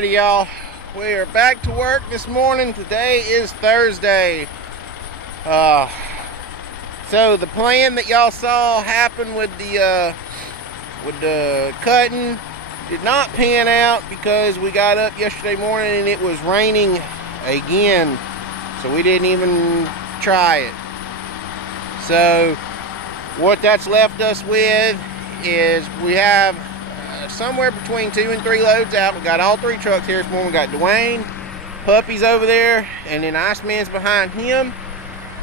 Alrighty, y'all. We are back to work this morning. Today is Thursday. So the plan that y'all saw happen with the cutting did not pan out because we got up yesterday morning and it was raining again. So we didn't even try it. So what that's left us with is we have somewhere between 2 and 3 loads out. We got all 3 trucks here this morning. We got Dwayne, Puppy's over there, and then Iceman's behind him.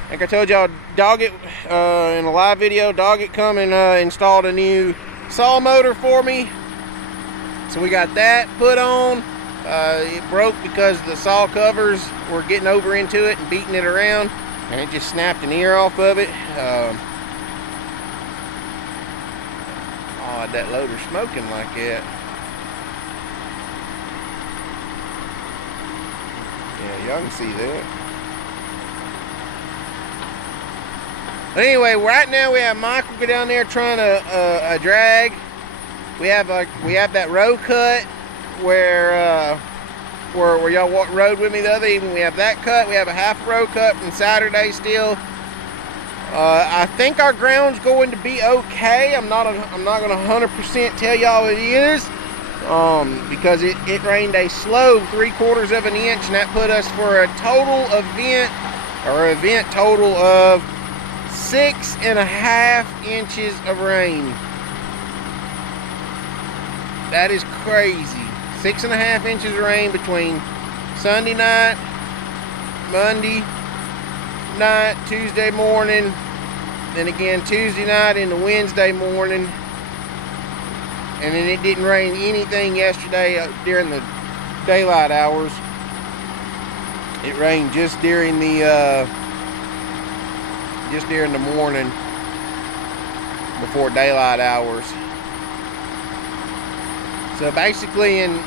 Like I told y'all, Doggett in a live video, Doggett come and installed a new saw motor for me. So we got that put on. It broke because the saw covers were getting over into it and beating it around, and it just snapped an ear off of it. Odd that loader smoking like that. Yeah, y'all can see that. Anyway, right now we have Michael go down there trying a drag. We have that row cut where y'all rode with me the other evening. We have that cut. We have a half row cut from Saturday still. I think our ground's going to be okay. I'm not gonna 100% tell y'all it is, because it rained a slow 3/4 of an inch, and that put us for a total event total of 6.5 inches of rain. That is crazy. 6.5 inches of rain between Sunday night, Monday night, Tuesday morning, then again Tuesday night into Wednesday morning, and then it didn't rain anything yesterday during the daylight hours. It rained just during the morning before daylight hours. So basically in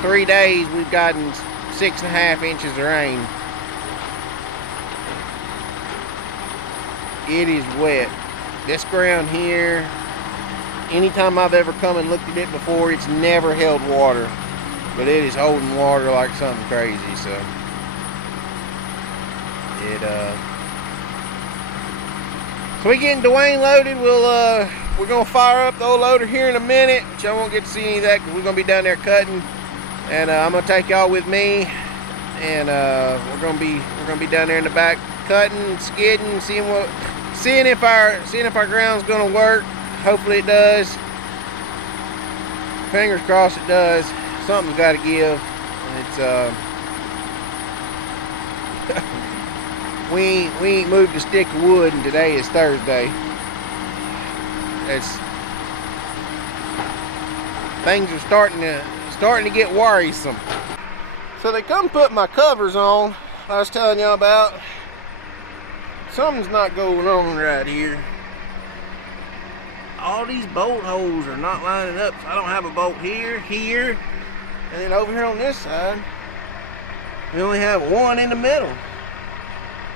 3 days we've gotten 6.5 inches of rain. It is wet. This ground here, anytime I've ever come and looked at it before, it's never held water, but it is holding water like something crazy. So so we getting Dwayne loaded. We're gonna fire up the old loader here in a minute, but y'all won't get to see any of that because we're gonna be down there cutting, and I'm gonna take y'all with me, and we're gonna be down there in the back cutting, skidding, seeing if our ground's gonna work. Hopefully it does. Fingers crossed it does. Something's got to give. It's we ain't moved a stick of wood, and today is Thursday. Things are starting to get worrisome. So they come put my covers on. I was telling y'all about. Something's not going on right here. All these bolt holes are not lining up. So I don't have a bolt here, and then over here on this side, we only have one in the middle.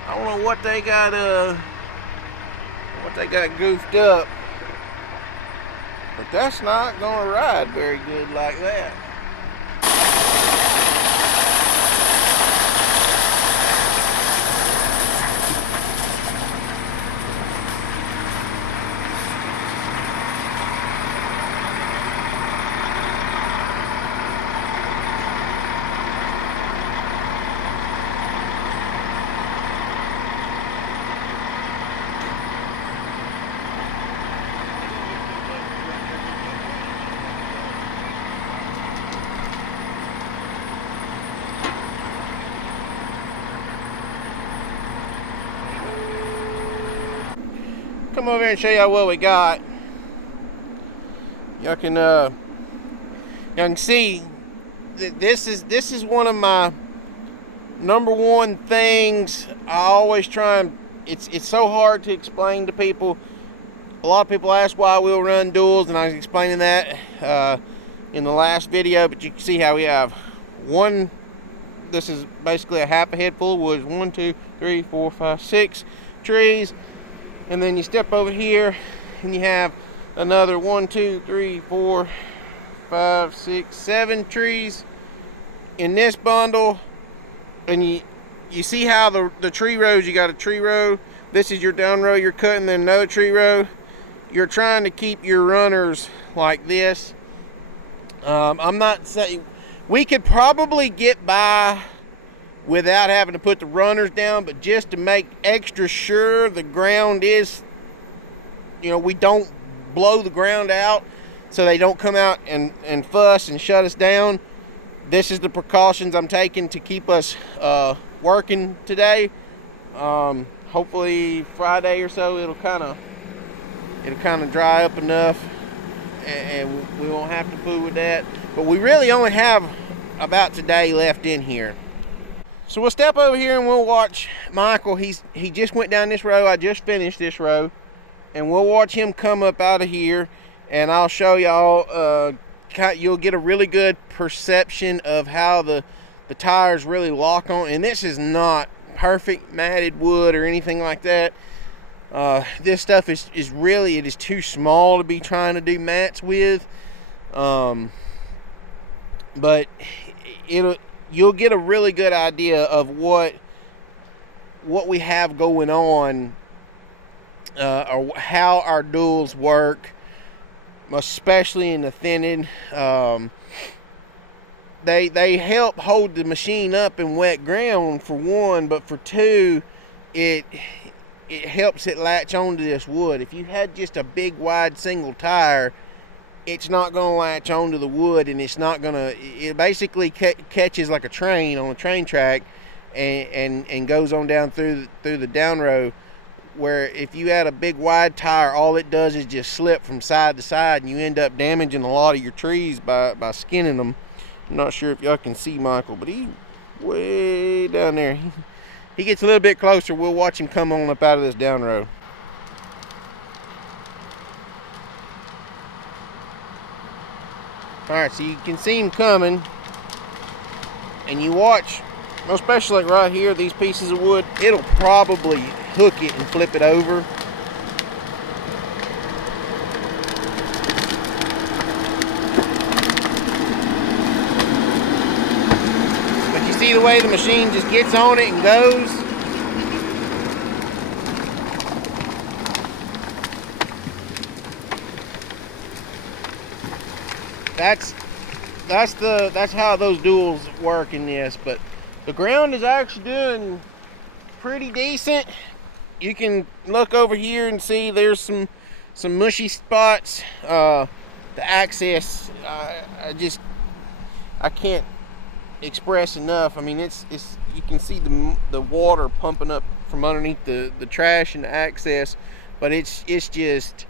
I don't know what they got goofed up, but that's not gonna ride very good like that. Come over here and show y'all what we got. Y'all can see that this is one of my number one things. I always try and it's so hard to explain to people. A lot of people ask why we'll run duals, and I was explaining that in the last video, but you can see how we have one. This is basically a half a head full of woods. 1, 2, 3, 4, 5, 6 trees. And then you step over here and you have another 1, 2, 3, 4, 5, 6, 7 trees in this bundle. And you see how the tree rows, you got a tree row, this is your down row you're cutting, then another tree row. You're trying to keep your runners like this. I'm not saying, we could probably get by without having to put the runners down, but just to make extra sure the ground is, you know, we don't blow the ground out so they don't come out and fuss and shut us down. This is the precautions I'm taking to keep us working today. Hopefully Friday or so it'll kind of dry up enough and we won't have to fool with that. But we really only have about today left in here. So we'll step over here and we'll watch Michael. He just went down this row. I just finished this row. And we'll watch him come up out of here. And I'll show y'all, you'll get a really good perception of how the tires really lock on. And this is not perfect matted wood or anything like that. This stuff is really, it is too small to be trying to do mats with. But you'll get a really good idea of what we have going on, or how our duals work, especially in the thinning. They help hold the machine up in wet ground for one, but for two, it helps it latch onto this wood. If you had just a big wide single tire, it's not going to latch onto the wood, and it's not going to, it basically catches like a train on a train track and goes on down through the down row, where if you had a big wide tire, all it does is just slip from side to side, and you end up damaging a lot of your trees by skinning them. I'm not sure if y'all can see Michael, but he's way down there. He gets a little bit closer, we'll watch him come on up out of this down row. Alright, so you can see him coming, and you watch, especially like right here, these pieces of wood, it'll probably hook it and flip it over. But you see the way the machine just gets on it and goes? That's how those duals work in this. But the ground is actually doing pretty decent. You can look over here and see there's some mushy spots. The access, I can't express enough. I mean, it's you can see the water pumping up from underneath the trash and the access, but it's just,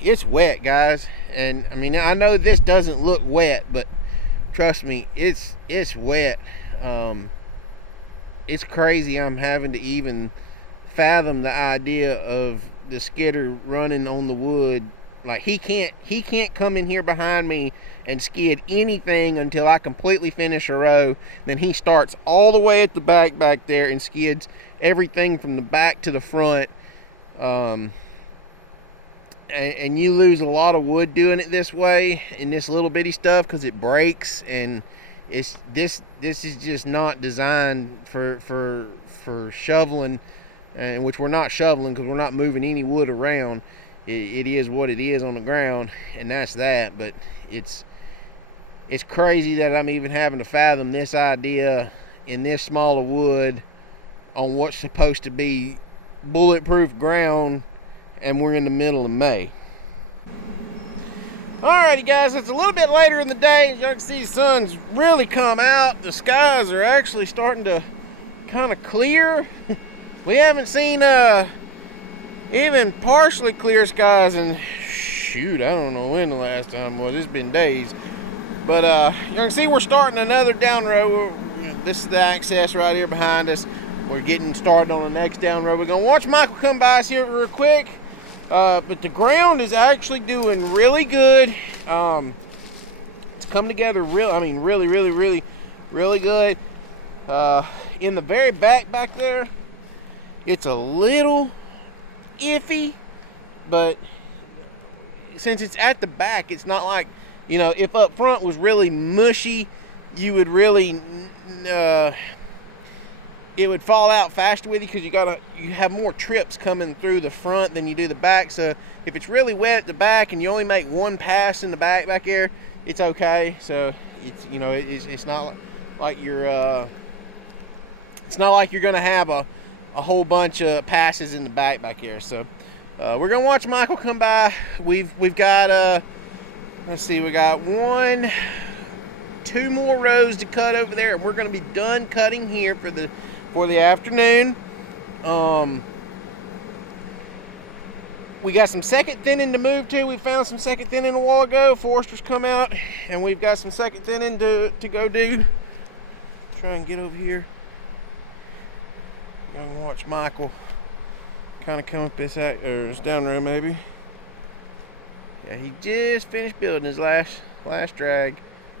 it's wet, guys. And I mean, I know this doesn't look wet, but trust me, it's wet. It's crazy I'm having to even fathom the idea of the skidder running on the wood. Like, he can't come in here behind me and skid anything until I completely finish a row. Then he starts all the way at the back there and skids everything from the back to the front. And you lose a lot of wood doing it this way in this little bitty stuff, because it breaks, and it's this is just not designed for shoveling, and which we're not shoveling because we're not moving any wood around. It is what it is on the ground, and that's that. But it's crazy that I'm even having to fathom this idea in this small of wood on what's supposed to be bulletproof ground, and we're in the middle of May. Alrighty, guys, it's a little bit later in the day. As you can see, the sun's really come out. The skies are actually starting to kind of clear. We haven't seen even partially clear skies, and shoot, I don't know when the last time was. It's been days. But you can see we're starting another down row. This is the access right here behind us. We're getting started on the next down row. We're gonna watch Michael come by us here real quick. But the ground is actually doing really good. It's come together really good. In the very back there, it's a little iffy, but since it's at the back, it's not like, you know, if up front was really mushy, you would really, it would fall out faster with you, because you have more trips coming through the front than you do the back. So if it's really wet at the back and you only make one pass in the back here, it's okay. So it's, you know, it's not like you're it's not like you're gonna have a whole bunch of passes in the back here. So we're gonna watch Michael come by. We've got let's see, we got 2 more rows to cut over there, and we're gonna be done cutting here for the afternoon. We got some second thinning to move to. We found some second thinning a while ago. Foresters come out, and we've got some second thinning to go do. Try and get over here. I'm gonna watch Michael kind of come up this down row maybe. Yeah, he just finished building his last drag,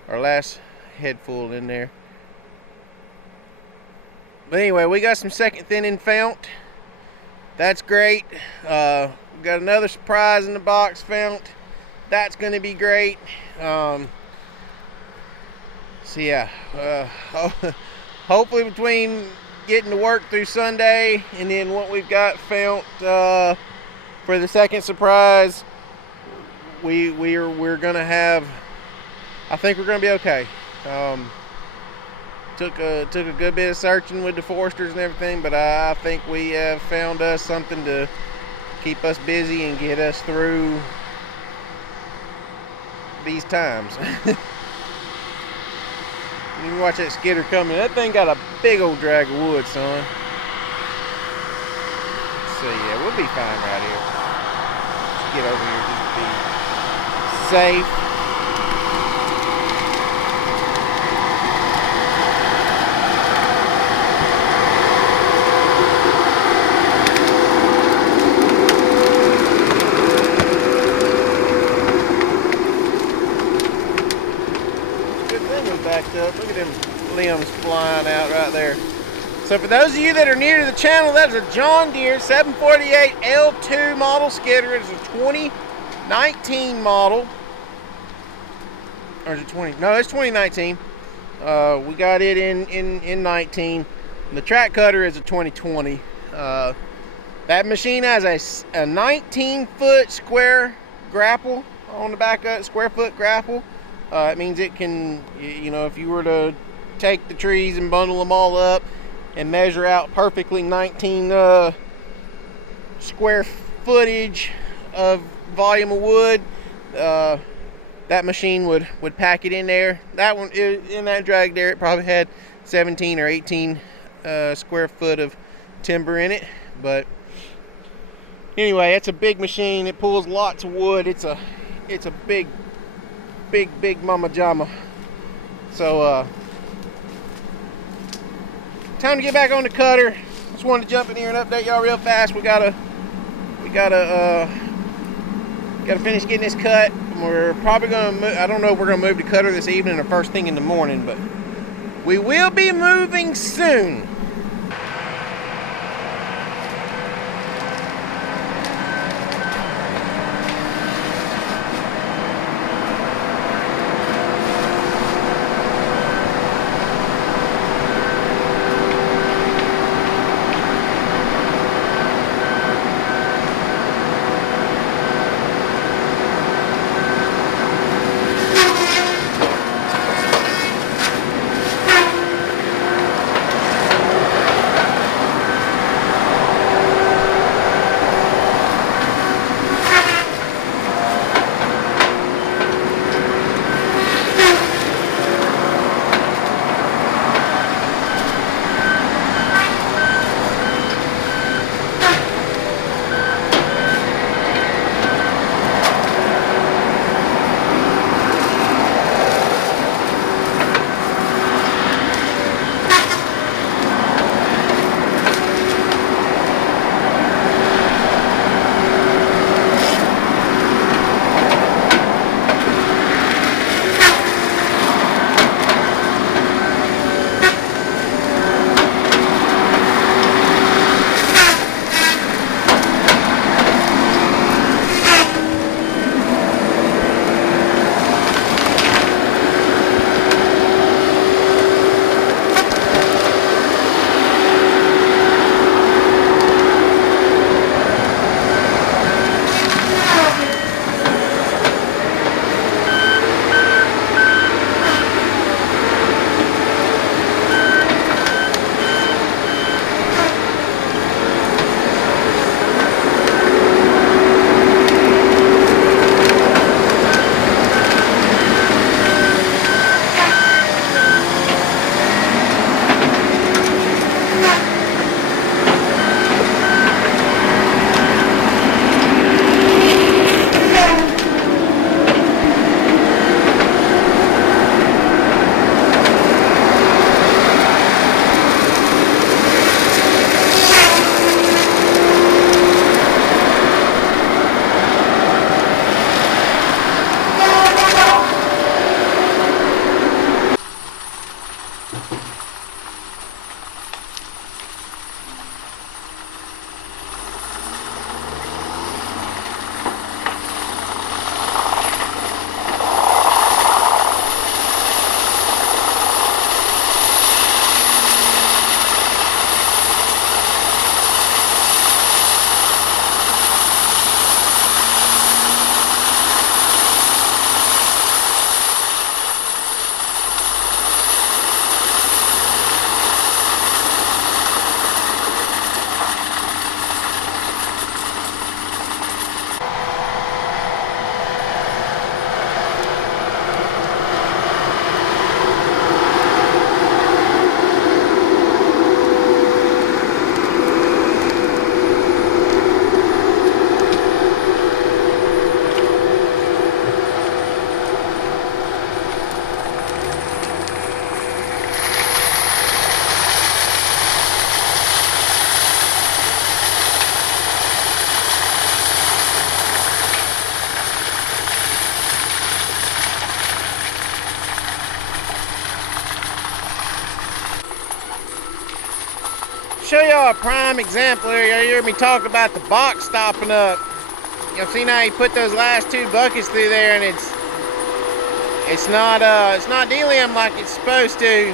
or last head full in there. But anyway, we got some second thinning fount. That's great. We got another surprise in the box fount. That's going to be great. So yeah, hopefully between getting to work through Sunday and then what we've got fount for the second surprise, we're going to have, I think we're going to be okay. Took a good bit of searching with the foresters and everything, but I think we have found us something to keep us busy and get us through these times. You can watch that skidder coming. That thing got a big old drag of wood, son. So yeah, we'll be fine right here. Let's get over here just to be safe. Backed up. Look at them limbs flying out right there. So for those of you that are new to the channel, that's a John Deere 748L2 model skidder. It's a 2019 model. Or is it 20? No, it's 2019. We got it in 19. The track cutter is a 2020. That machine has a 19-foot square grapple on the back of it, square foot grapple. It means it can, you know, if you were to take the trees and bundle them all up and measure out perfectly 19 square footage of volume of wood, that machine would pack it in there. That one, in that drag there, it probably had 17 or 18 square foot of timber in it. But anyway, it's a big machine. It pulls lots of wood. It's a big mama jama. So time to get back on the cutter. Just wanted to jump in here and update y'all real fast. We gotta finish getting this cut. We're probably gonna move, I don't know if we're gonna move the cutter this evening or first thing in the morning, but we will be moving soon. show y'all a prime example here. You hear me talk about the box stopping up. You'll see now he put those last 2 buckets through there, and it's not delium like it's supposed to.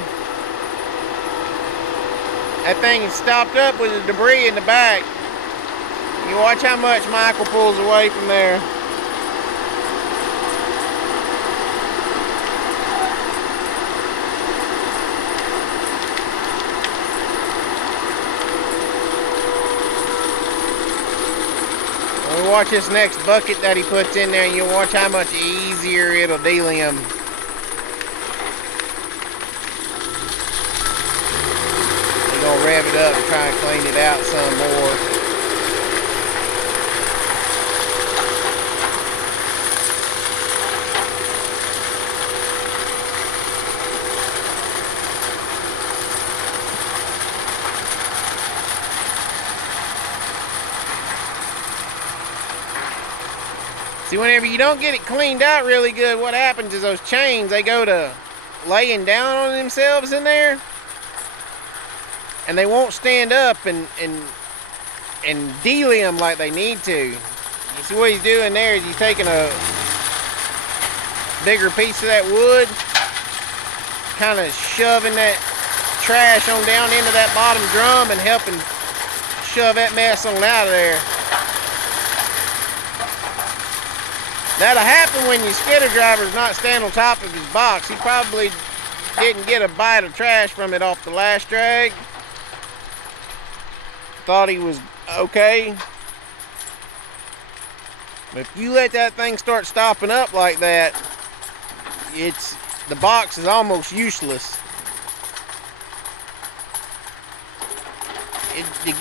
That thing is stopped up with the debris in the back. You watch how much Michael pulls away from there. Watch this next bucket that he puts in there, and you'll watch how much easier it'll delium. He's gonna rev it up and try and clean it out some more. See, whenever you don't get it cleaned out really good, what happens is those chains, they go to laying down on themselves in there, and they won't stand up and delium like they need to. You see what he's doing there is he's taking a bigger piece of that wood, kind of shoving that trash on down into that bottom drum and helping shove that mess on out of there. That'll happen when your skidder driver's not standing on top of his box. He probably didn't get a bite of trash from it off the last drag. Thought he was okay. But if you let that thing start stopping up like that, the box is almost useless. You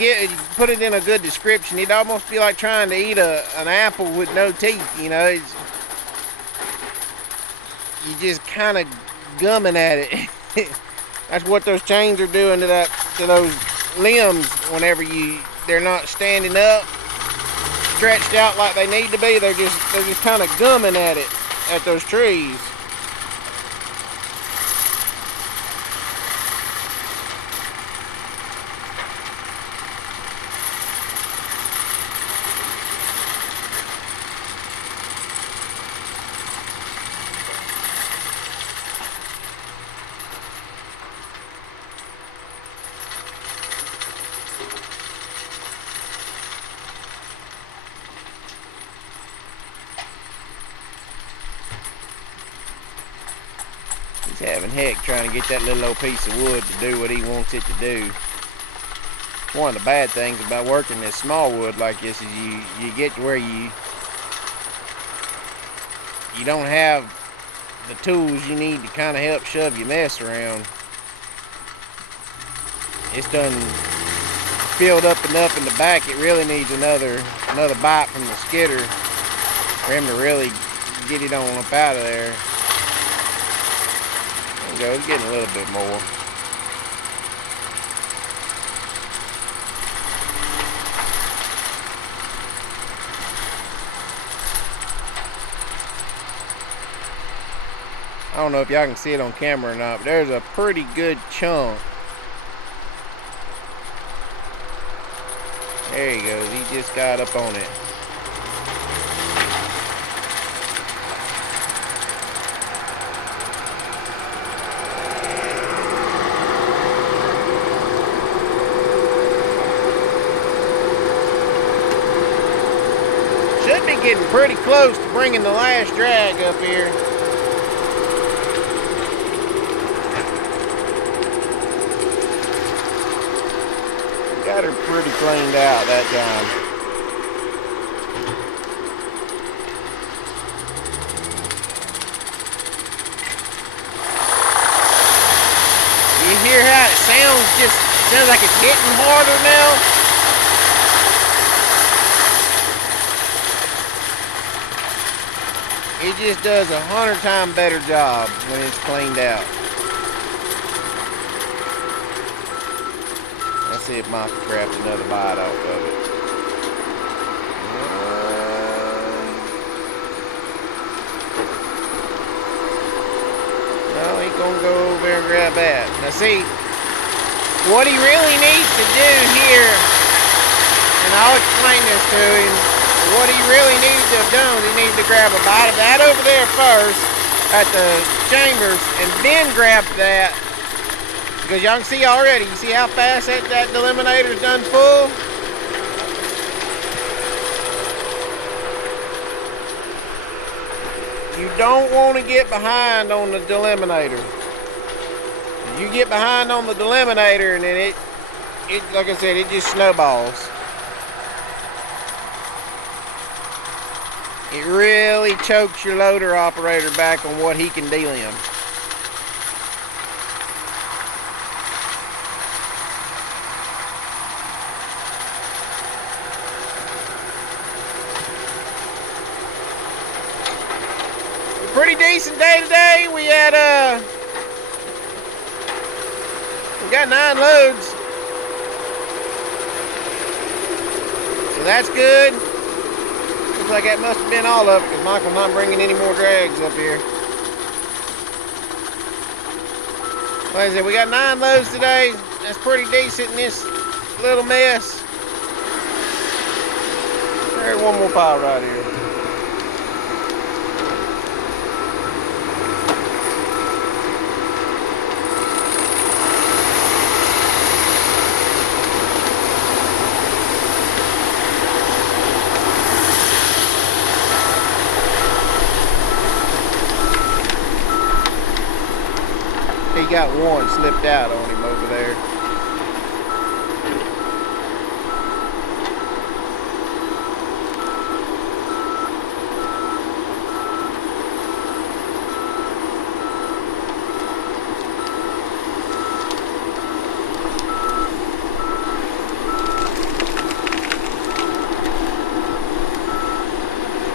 put it in a good description, it'd almost be like trying to eat an apple with no teeth, you know. You just kind of gumming at it. That's what those chains are doing to those limbs whenever they're not standing up, stretched out like they need to be. They're just kind of gumming at it, at those trees. He's having heck trying to get that little old piece of wood to do what he wants it to do. One of the bad things about working this small wood like this is you get to where you don't have the tools you need to kind of help shove your mess around. It's done filled up enough in the back. It really needs another bite from the skidder for him to really get it on up out of there. There we go, it's getting a little bit more. I don't know if y'all can see it on camera or not, but there's a pretty good chunk. There he goes, he just got up on it. Should be getting pretty close to bringing the last drag up here. Got her pretty cleaned out that time. You hear how it sounds like it's hitting harder now? It just does 100 times better job when it's cleaned out. Let's see if Michael grabs another bite off of it. No, he's gonna go over there and grab that. Now see, What he really needs to do here, and I'll explain this to him, what he really needs to have done is he needs to grab a bite of that over there first at the chambers, and then grab that, because y'all can see already, you see how fast that delimiter's done full? You don't want to get behind on the delimiter. You get behind on the delimiter and then it like I said, it just snowballs. It really chokes your loader operator back on what he can delim. Pretty decent day today. We had we got 9 loads, so that's good. Looks like that must have been all of it, because Michael's not bringing any more drags up here. Like I said, we got 9 loads today. That's pretty decent in this little mess. There's one more pile right here. He got one slipped out on him over there.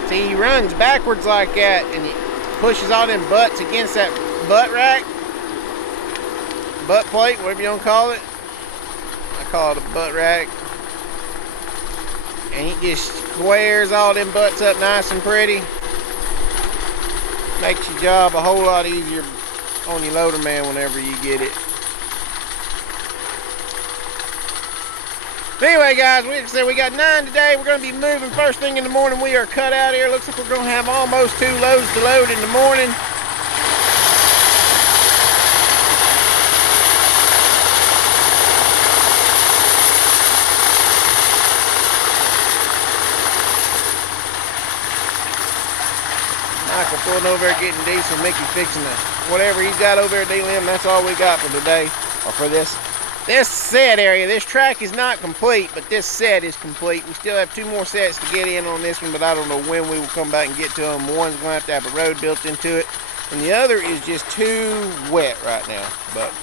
See, he runs backwards like that and he pushes all them butts against that butt rack. Butt plate, whatever you want to call it. I call it a butt rack. And he just squares all them butts up nice and pretty. Makes your job a whole lot easier on your loader man whenever you get it. But anyway guys, like I said, we got 9 today. We're going to be moving first thing in the morning. We are cut out here. Looks like we're going to have almost 2 loads to load in the morning. Michael pulling over there getting diesel. Mickey fixing whatever he's got over there dealing. That's all we got for today, or for this set area. This track is not complete, but this set is complete. We still have 2 more sets to get in on this one, but I don't know when we will come back and get to them. One's going to have a road built into it, and the other is just too wet right now. But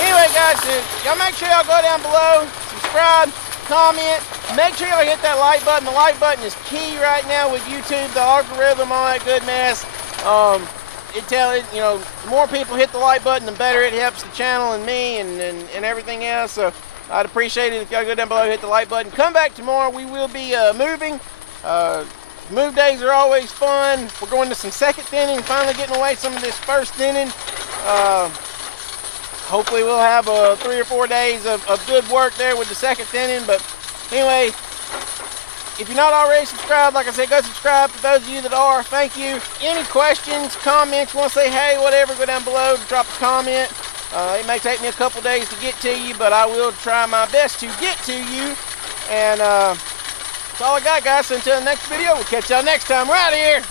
anyway guys, y'all make sure y'all go down below, subscribe, comment, make sure y'all hit that like button. The like button is key right now with YouTube, the algorithm, all that good mess. It tells it, you know, the more people hit the like button, the better it helps the channel and me and everything else. So I'd appreciate it if y'all go down below, hit the like button. Come back tomorrow. We will be moving. Move days are always fun. We're going to some second thinning, finally getting away some of this first thinning. Hopefully we'll have 3 or 4 days of good work there with the second thinning. But anyway, if you're not already subscribed, like I said, go subscribe. For those of you that are, thank you. Any questions, comments, want to say hey, whatever, go down below, drop a comment. It may take me a couple days to get to you, but I will try my best to get to you. And that's all I got, guys. So until the next video, we'll catch y'all next time. We're out of here.